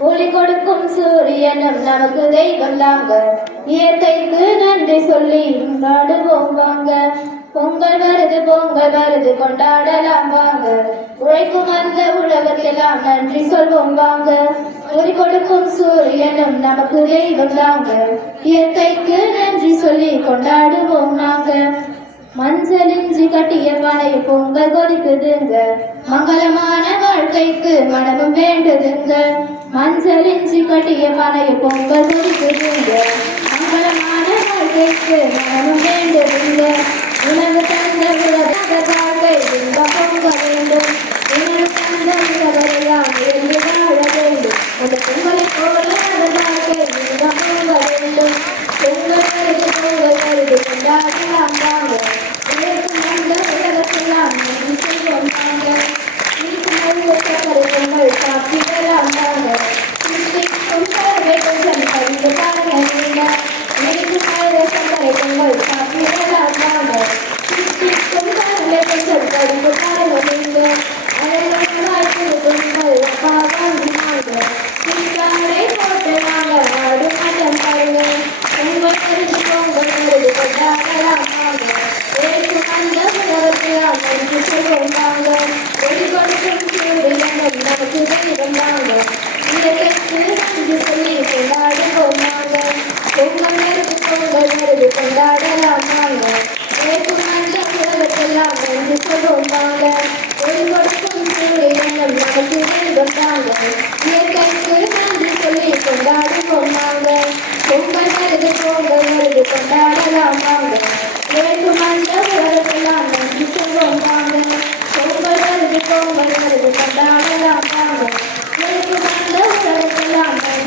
ஒளி கொடுக்கும் சூரியனும் நமக்கு தெய்வம் தாங்க. இயற்கைக்கு நன்றி சொல்லி கொண்டாடுவோம் வாங்க. பொங்கல் வருது பொங்கல் வருது கொண்டாடலாம் வாங்க. உழைக்கும் அந்த உலகத்தெல்லாம் நன்றி சொல்வோம் வாங்க. ஒளி கொடுக்கும் சூரியனும் நமக்கு தெய்வம் தாங்க. இயற்கைக்கு நன்றி சொல்லி கொண்டாடுவோம் நாங்க. மஞ்சள் இஞ்சி கட்டிய பனை பொங்கல் கொதிக்குதுங்க. மங்களமான வாழ்க்கைக்கு மனமும் வேண்டுதுங்க. மஞ்சளிஞ்சி கட்டிய மலையை பொங்கல் முடிக்குதுங்க மங்களமான வாழ்க்கைக்கு மனம் வேண்டுதுங்க உணவு தந்த உலகத்தாக இன்பம் பொங்க வேண்டும். உணவு தந்த உலகெல்லாம் இருந்து வாழ வேண்டும். அந்த பொங்கலை போல அதற்காக இன்பம் பொங்க வேண்டும். பொங்கல் பொங்கல் கொண்டாடலாம் கொண்டாங்க இயற்கைக்கு நன்றி சொல்லி கொண்டாடி கொண்டாங்க பொங்கல் எழுது பொங்கல் எழுது கொண்டாடலாமாங்க வேண்டுமன்ற உலகத்தெல்லாம் நன்றி சொல்லுவாங்க பொங்கல் எழுது பொங்கல் எழுது கொண்டாடலாமாங்க வேண்டுமன்ற உலகத்தெல்லாம் நன்றி